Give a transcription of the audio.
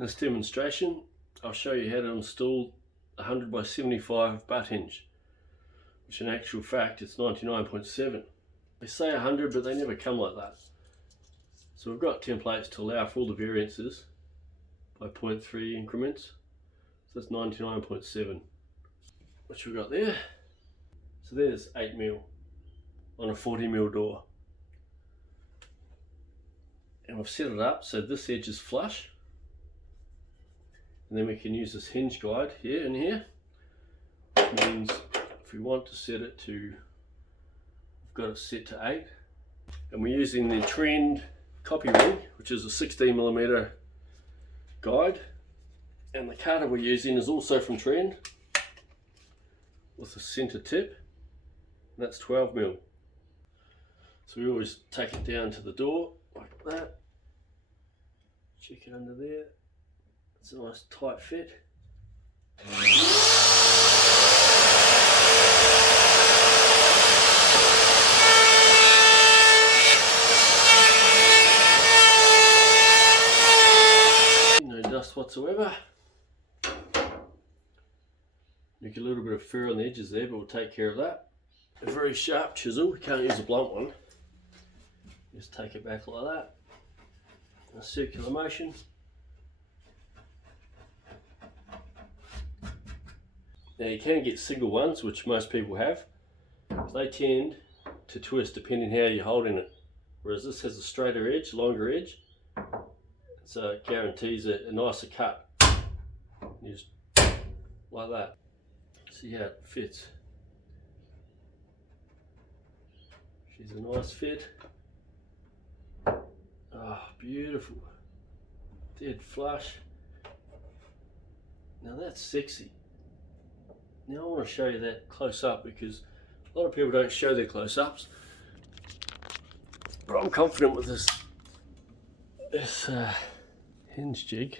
In this demonstration, I'll show you how to install a 100 by 75 butt hinge, which in actual fact it's 99.7. They say 100, but they never come like that. So we've got templates to allow for all the variances by 0.3 increments. So that's 99.7, which we've got there. So there's 8mm on a 40mm door. And we've set it up so this edge is flush. And then we can use this hinge guide here and here, which means if we want to set it to, we've got it set to 8. And we're using the Trend copy ring, which is a 16mm guide. And the cutter we're using is also from Trend, with a center tip, and that's 12mm. So we always take it down to the door like that, check it under there. It's a nice tight fit. No dust whatsoever. Make a little bit of fur on the edges there, but we'll take care of that. A very sharp chisel, we can't use a blunt one. Just take it back like that. A circular motion. Now you can get single ones, which most people have. They tend to twist depending how you're holding it. Whereas this has a straighter edge, longer edge. So it guarantees a nicer cut. You just like that. See how it fits. She's a nice fit. Ah, beautiful. Dead flush. Now that's sexy. Now I want to show you that close up because a lot of people don't show their close ups. But I'm confident with this hinge jig.